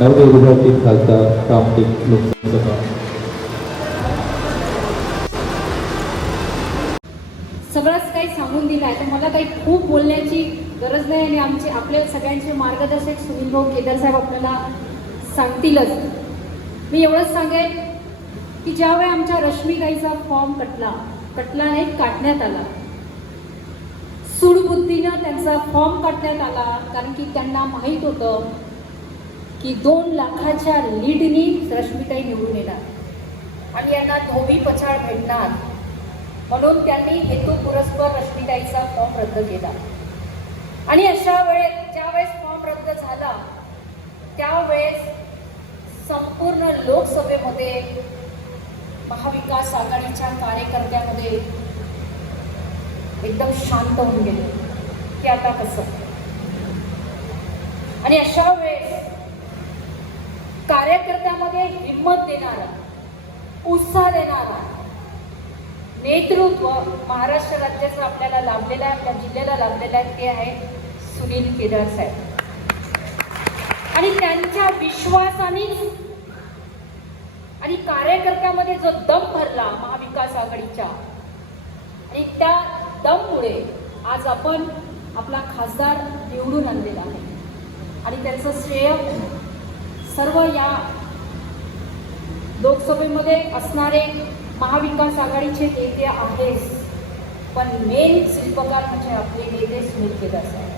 नवनिर्वाचित खासदार रामटेक लोकसभा. सगळंच काही सांगून दिलं आहे तर मला काही खूप बोलण्याची गरज नाही आणि आमचे आपल्या सगळ्यांचे मार्गदर्शक सुनील भाऊ केदार साहेब आपल्याला सांगतीलच. मी एवढंच सांगेन की ज्यावेळी आमच्या रश्मीगाईचा फॉर्म कटला कटला नाही काढण्यात आला सूडबुद्धीनं त्यांचा फॉर्म काढण्यात आला कारण की त्यांना माहीत होतं की दोन लाखाच्या लीडनी रश्मीताई निवडून येणार. आणि यांना धोबी पछाड भेटणार. म्हणून त्यांनी हेतू पुरस्पर रश्मीताईचा फॉर्म रद्द केला. आणि अशा वेळेस ज्यावेळेस फॉर्म रद्द झाला त्यावेळेस संपूर्ण लोकसभेमध्ये महाविकास आघाडीच्या कार्यकर्त्यामध्ये एकदम शांत होऊन गेले. की आता कसं? आणि अशा वेळेस कार्यकर्त्यामध्ये हिंमत देणारा उत्साह देणारा नेतृत्व महाराष्ट्र राज्याचं आपल्याला लाभलेलं आहे आपल्या जिल्ह्याला लाभलेलं आहे ते आहे सुनील केदार साहेब. आणि त्यांच्या विश्वासाने आणि कार्यकर्त्यामध्ये जो दम भरला महाविकास आघाडीच्या आणि त्या दममुळे आज आपण आपला खासदार निवडून आणलेला आहे. आणि त्याचं श्रेय सर्व या लोकसभेमध्ये असणारे महाविकास आघाडीचे नेते आहेच पण मेन शिल्पकार म्हणजे आपले नेते सुनील केदार साहेब.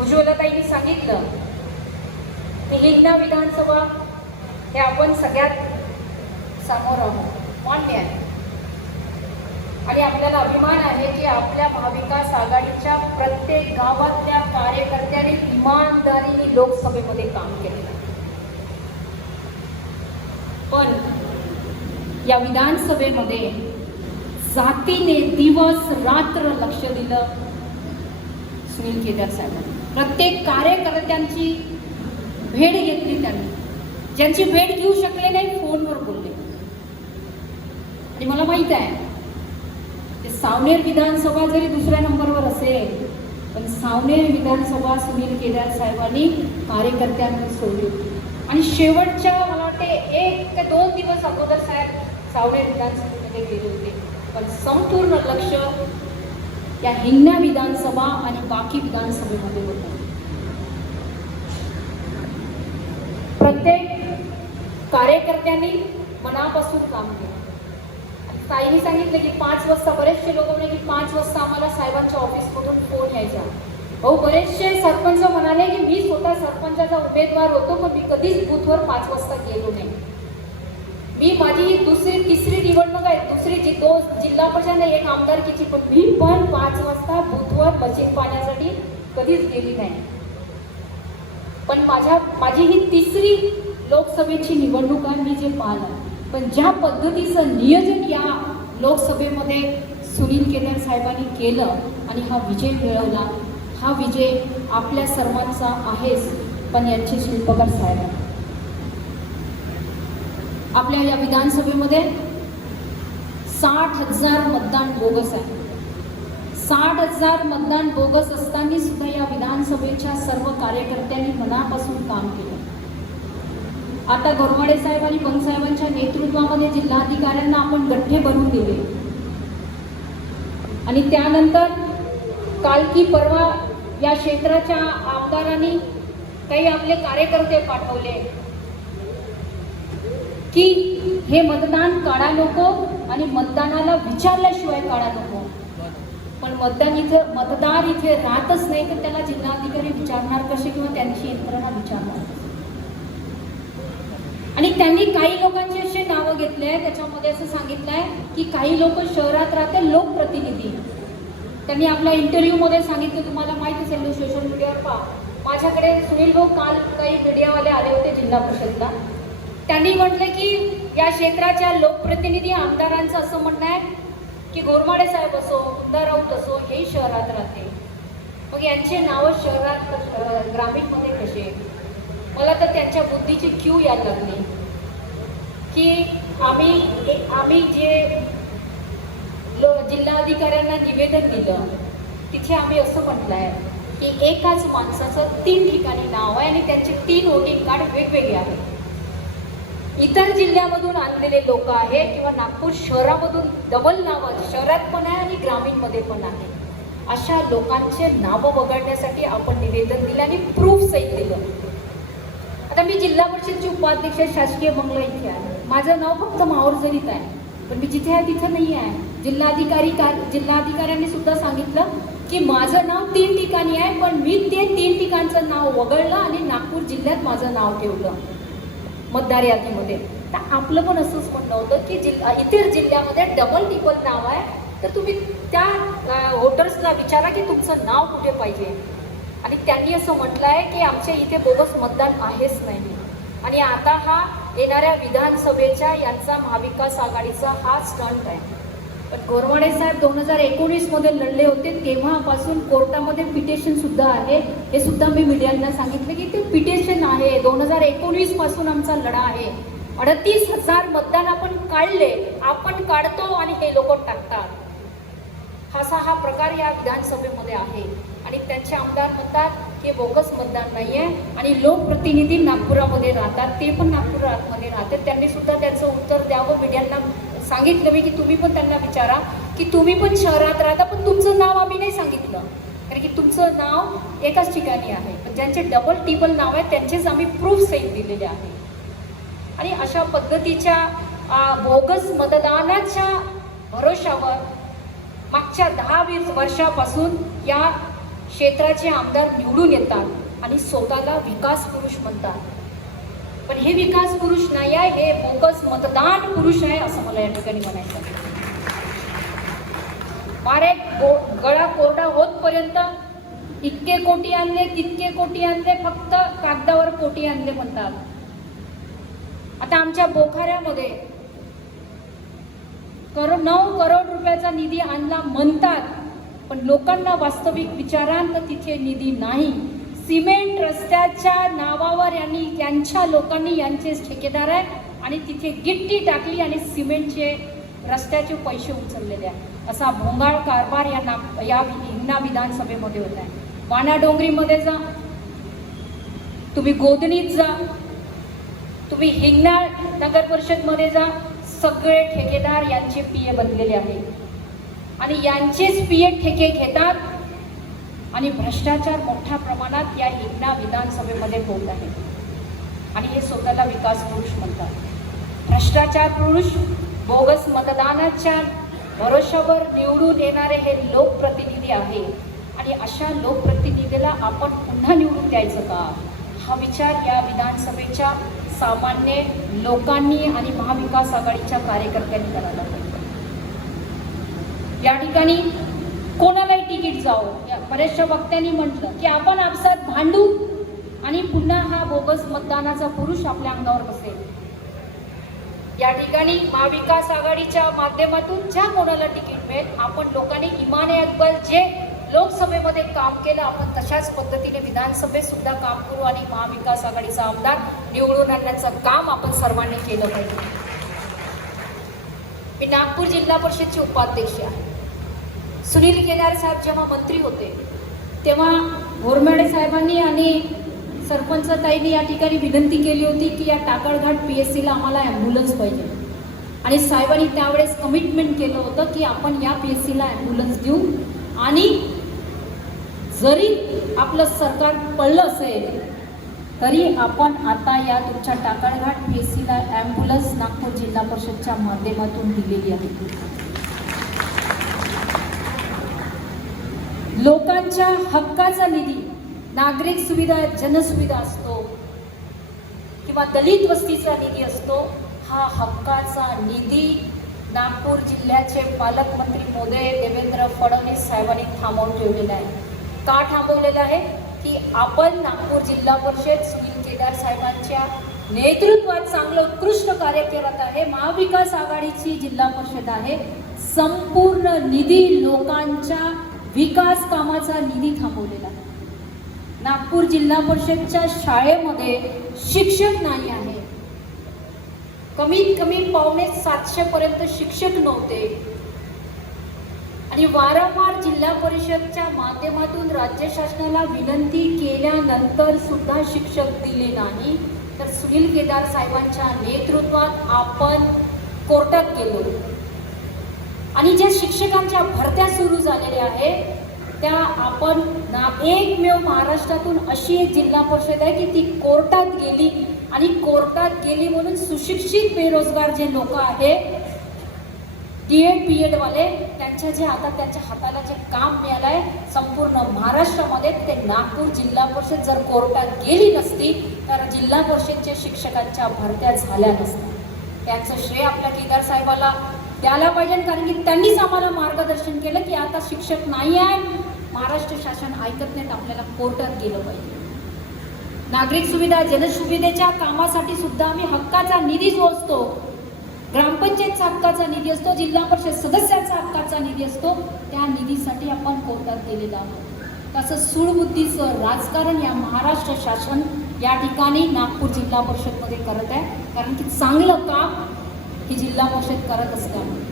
उज्ज्वलताईंनी सांगितलं की हिंगणा विधानसभा हे आपण सगळ्यात समोर आहोत. मान्य आहे. आणि आपल्याला अभिमान आहे की आपल्या महाविकास आघाडीच्या प्रत्येक गावातल्या कार्यकर्त्यांनी इमानदारीने लोकसभेमध्ये काम केलं. पण या विधानसभेमध्ये जातीने दिवस रात्र लक्ष दिलं सुनील केदार साहेबांनी. प्रत्येक कार्यकर्त्यांची भेट घेतली त्यांनी. ज्यांची भेट घेऊ शकले नाही फोनवर बोलले. आणि मला माहीत आहे सावनेर विधानसभा जरी दुसऱ्या नंबरवर असेल पण सावनेर विधानसभा सुनील केदार साहेबांनी कार्यकर्त्यांना सोडली. होती आणि शेवटच्या मला वाटते एक ते दोन दिवस अगोदर साहेब सावनेर विधानसभेमध्ये गेले होते. पण संपूर्ण लक्ष या हिंगण्या विधानसभा आणि बाकी विधानसभेमध्ये होतं. प्रत्येक कार्यकर्त्यांनी मनापासून काम केलं. ताईने सांगितलं की पाच वाजता बरेचसे लोक म्हणे की पाच वाजता आम्हाला साहेबांच्या ऑफिसमधून फोन यायचा. भाऊ बरेचसे सरपंच म्हणाले की मी स्वतः सरपंचाचा उमेदवार होतो पण मी कधीच बूथवर पाच वाजता गेलो नाही. मी माझी ही दुसरी तिसरी निवडणूक आहे दुसरी जी दोन जिल्हा परिषद एक आमदारकीची पण मी पण पाच वाजता बूथवर मशीन पाण्यासाठी कधीच गेली नाही. पण माझ्या माझी ही तिसरी लोकसभेची निवडणूक आहे मी जे पाहिलं पण ज्या पद्धतीचं नियोजन या लोकसभेमध्ये सुनील केदार साहेबांनी केलं आणि हा विजय मिळवला हा विजय आपल्या सर्वांचा आहेच पण यांचे शिल्पकार साहेब आपल्या या विधानसभेमध्ये साठ हजार मतदान बोगस आहे. साठ हजार मतदान बोगस असताना सुद्धा या विधानसभेच्या सर्व कार्यकर्त्यांनी मनापासून काम केलं. आता गोरवाडे साहेब आणि साहेबांच्या नेतृत्वामध्ये जिल्हाधिकाऱ्यांना आपण गठ्ठे भरून दिले. आणि त्यानंतर काल की परवा या क्षेत्राच्या आमदारांनी काही आपले कार्यकर्ते पाठवले. की हे मतदान काढा नको आणि मतदानाला विचारल्याशिवाय काढा नको. पण मतदान इथे मतदार इथे राहतच नाही तर त्याला जिल्हाधिकारी विचारणार कसे किंवा त्यांची यंत्रणा विचारणार. आणि त्यांनी काही लोकांचे असे नावं घेतले आहे त्याच्यामध्ये असं सांगितलं आहे की काही लोक शहरात राहते लोकप्रतिनिधी. त्यांनी आपल्या इंटरव्ह्यूमध्ये सांगितलं तुम्हाला माहिती असेल सोशल मीडियावर पहा. माझ्याकडे सुनील भाऊ काल काही मीडियावाले आले होते जिल्हा परिषदला. त्यांनी म्हटलं की या क्षेत्राच्या लोकप्रतिनिधी आमदारांचं असं म्हणणं आहे की गोरमाडे साहेब असो मुंदा राऊत असो हे शहरात राहते. मग यांचे नावं शहरात ग्रामीणमध्ये कसे मला तर त्यांच्या बुद्धीची क्यू यायला लागली. की आम्ही आम्ही जे लो जिल्हाधिकाऱ्यांना निवेदन दिलं तिथे आम्ही असं म्हटलं आहे की एकाच माणसाचं तीन ठिकाणी नाव आहे आणि त्यांचे तीन वोटिंग कार्ड वेगवेगळे आहेत. इतर जिल्ह्यामधून आणलेले लोक आहे किंवा नागपूर शहरामधून डबल नावं शहरात पण आहे आणि ग्रामीणमध्ये पण आहे. अशा लोकांचे नावं वगळण्यासाठी आपण निवेदन दिलं आणि प्रूफ सहित दिलं. आता मी जिल्हा परिषदची उपाध्यक्ष शासकीय बंगला इथे आहे. माझं नाव फक्त माऊरजरीत आहे. पण मी जिथे आहे तिथे नाही आहे. जिल्हाधिकारी का जिल्हाधिकाऱ्यांनी सुद्धा सांगितलं की माझं नाव तीन ठिकाणी आहे पण मी ते तीन ठिकाणचं नाव वगळलं आणि नागपूर जिल्ह्यात माझं नाव ठेवलं मतदार यादीमध्ये. तर आपलं पण असंच म्हणणं होतं की जिल्हा इतर जिल्ह्यामध्ये डबल टिपल नाव आहे. तर तुम्ही त्या वोटर्सला विचारा की तुमचं नाव कुठे पाहिजे? आणि त्यांनी असं म्हटलं आहे की आमच्या इथे बोगस मतदान आहेच नाही. आणि आता हा येणाऱ्या विधानसभेच्या यांचा महाविकास आघाडीचा हा स्टंट आहे. पण गोरवाडे साहेब दोन हजार एकोणीसमध्ये लढले होते तेव्हापासून कोर्टामध्ये पिटिशन सुद्धा आहे. हे सुद्धा मी मीडियांना सांगितलं की ते पिटिशन आहे. दोन हजार एकोणीसपासून आमचा लढा आहे. अडतीस हजार मतदान आपण काढले आपण काढतो आणि हे लोक टाकतात. असा हा प्रकार या विधानसभेमध्ये आहे. आणि त्यांचे आमदार म्हणतात की बोगस मतदान नाही आहे आणि लोकप्रतिनिधी नागपुरामध्ये राहतात ते पण नागपुरामध्ये राहतात त्यांनी सुद्धा त्यांचं उत्तर द्यावं. मीडियांना सांगितलं मी की तुम्ही पण त्यांना विचारा. की तुम्ही पण शहरात राहता पण तुमचं नाव आम्ही नाही सांगितलं. कारण की तुमचं नाव एकाच ठिकाणी आहे. पण ज्यांचे डबल टिबल नाव आहे त्यांचेच आम्ही प्रूफ सहित दिलेले आहे. आणि अशा पद्धतीच्या बोगस मतदानाच्या भरोशावर मागच्या दहा वीस वर्षापासून या क्षेत्राचे आमदार निवडून येतात आणि स्वतःला विकास पुरुष म्हणतात. पण हे विकास पुरुष नाही आहे हे बोगस मतदान पुरुष आहे असं मला या ठिकाणी म्हणायचं मारे गो- गळा कोरडा होतपर्यंत इतके कोटी आणले तितके कोटी आणले फक्त कागदावर कोटी आणले म्हणतात. आता आमच्या बोखाऱ्यामध्ये करो नऊ करोड रुपयाचा निधी आणला म्हणतात. पण लोकांना वास्तविक विचारांत तिथे निधी नाही. सिमेंट रस्त्याच्या नावावर यांनी यांच्या लोकांनी यांचेच ठेकेदार आहे आणि तिथे गिट्टी टाकली आणि सिमेंटचे रस्त्याचे पैसे उचललेले आहे. असा भोंगाळ कारभार या ना या हिंगणा विधानसभेमध्ये होत आहे. वाणाडोंगरीमध्ये जा. तुम्ही गोदणीत जा. तुम्ही हिंगणा नगर परिषदमध्ये जा. सगळे ठेकेदार यांचे पीए बनलेले आहेत. आणि यांचेच पीए ठेके घेतात आणि भ्रष्टाचार मोठ्या प्रमाणात या हिंगणा विधानसभेमध्ये होत आहे. आणि हे स्वतःला विकास पुरुष म्हणतात. भ्रष्टाचार पुरुष बोगस मतदानाच्या भरोशावर निवडून येणारे हे लोकप्रतिनिधी आहे. आणि अशा लोकप्रतिनिधीला आपण पुन्हा निवडून द्यायचं का? हा विचार या विधानसभेच्या सामान्य लोकांनी आणि महाविकास आघाडीच्या कार्यकर्त्यांनी करायला पाहिजे. या ठिकाणी कोणालाही तिकीट जाओ या बऱ्याचशा वक्त्यांनी म्हटलं की आपण आपसात भांडू आणि पुन्हा हा बोगस मतदानाचा पुरुष आपल्या अंगावर बसेल. या ठिकाणी महाविकास आघाडीच्या माध्यमातून ज्या कोणाला तिकीट मिळेल आपण लोकांनी इमाने अकबल जे लोकसभेमध्ये काम केलं आपण तशाच पद्धतीने विधानसभेत सुद्धा काम करू आणि महाविकास आघाडीचा आमदार निवडून आणण्याचं काम आपण सर्वांनी केलं पाहिजे. मी नागपूर जिल्हा परिषदचे उपाध्यक्ष आहे. सुनील केदार साहेब जेव्हा मंत्री होते तेव्हा घोरमेडे साहेबांनी आणि सरपंच ताईंनी या ठिकाणी विनंती केली होती की या टाकळघाट पी एस सीला आम्हाला ॲम्ब्युलन्स पाहिजे. आणि साहेबांनी त्यावेळेस कमिटमेंट केलं होतं की आपण या पी एस सीला ॲम्ब्युलन्स देऊ. आणि जरी आपलं सरकार पडलं असेल तरी आपण आता या तुमच्या टाकळघाट पी एस सीला ॲम्ब्युलन्स नागपूर जिल्हा परिषदच्या माध्यमातून दिलेली आहे. लोकांच्या हक्काचा निधी नागरिक सुविधा जनसुविधा असतो किंवा दलित वस्तीचा निधी असतो हा हक्काचा निधी नागपूर जिल्ह्याचे पालकमंत्री मोदय देवेंद्र फडणवीस साहेबांनी थांबवून ठेवलेला आहे. का थांबवलेला आहे? की आपण नागपूर जिल्हा परिषद सुनील केदार साहेबांच्या नेतृत्वात चांगलं उत्कृष्ट कार्य करत आहे. महाविकास आघाडीची जिल्हा परिषद आहे. संपूर्ण निधी लोकांच्या विकास कामाचा निधी थांबवलेला आहे. नागपूर जिल्हा परिषदच्या शाळेमध्ये शिक्षक नाही आहे. कमीत कमी पावणे सातशे पर्यंत शिक्षक नव्हते. आणि वारंवार जिल्हा परिषदच्या माध्यमातून राज्य शासनाला विनंती केल्यानंतर सुद्धा शिक्षक दिले नाही. तर सुनील केदार साहेबांच्या नेतृत्वात आपण कोर्टात गेलो. आणि ज्या शिक्षकांच्या भरत्या सुरू झालेल्या आहेत त्या आपण ना एकमेव महाराष्ट्रातून अशी एक जिल्हा परिषद आहे की ती कोर्टात गेली. आणि कोर्टात गेली म्हणून सुशिक्षित बेरोजगार जे लोक आहेत डी एड पी एडवाले त्यांच्या जे आता त्यांच्या हाताला जे काम मिळालं आहे संपूर्ण महाराष्ट्रामध्ये ते नागपूर जिल्हा परिषद जर कोर्टात गेली नसती तर जिल्हा परिषदच्या शिक्षकांच्या भरत्या झाल्या नसत्या. त्यांचं श्रेय आपल्या केदार साहेबाला द्यायला पाहिजे कारण की त्यांनीच आम्हाला मार्गदर्शन केलं की आता शिक्षक नाही आहे महाराष्ट्र शासन ऐकत नाहीत आपल्याला कोर्टात गेलं पाहिजे. नागरिक सुविधा जनसुविधेच्या कामासाठी सुद्धा आम्ही हक्काचा निधी जो असतो ग्रामपंचायतचा हक्काचा निधी असतो जिल्हा परिषद सदस्याचा हक्काचा निधी असतो त्या निधीसाठी आपण कोर्टात गेलेलो आहोत. तसं सूळबुद्धीचं राजकारण या महाराष्ट्र शासन या ठिकाणी नागपूर जिल्हा परिषदमध्ये करत आहे. कारण की चांगलं काम ही जिल्हा परिषद करत असल्यामुळे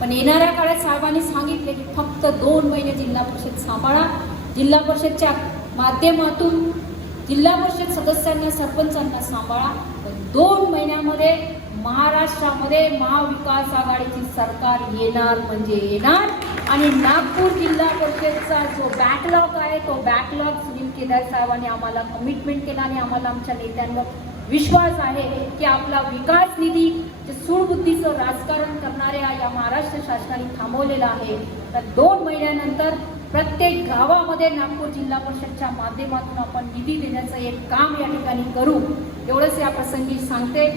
पण येणाऱ्या काळात साहेबांनी सांगितले की फक्त दोन महिने जिल्हा परिषद सांभाळा. जिल्हा परिषदच्या माध्यमातून जिल्हा परिषद सदस्यांना सरपंचांना सांभाळा. पण दोन महिन्यामध्ये महाराष्ट्रामध्ये महाविकास आघाडीची सरकार येणार म्हणजे येणार. आणि नागपूर जिल्हा परिषदचा जो बॅकलॉग आहे तो बॅकलॉग सुनील केदार साहेबांनी आम्हाला कमिटमेंट केला आणि आम्हाला आमच्या नेत्यांवर विश्वास आहे की आपला विकास निधी जे सूडबुद्धीचं राजकारण करणाऱ्या या महाराष्ट्र शासनाने थांबवलेला आहे. तर दोन महिन्यानंतर प्रत्येक गावामध्ये नागपूर जिल्हा परिषदच्या माध्यमातून आपण निधी देण्याचं एक काम या ठिकाणी करू. एवढंच या प्रसंगी सांगते.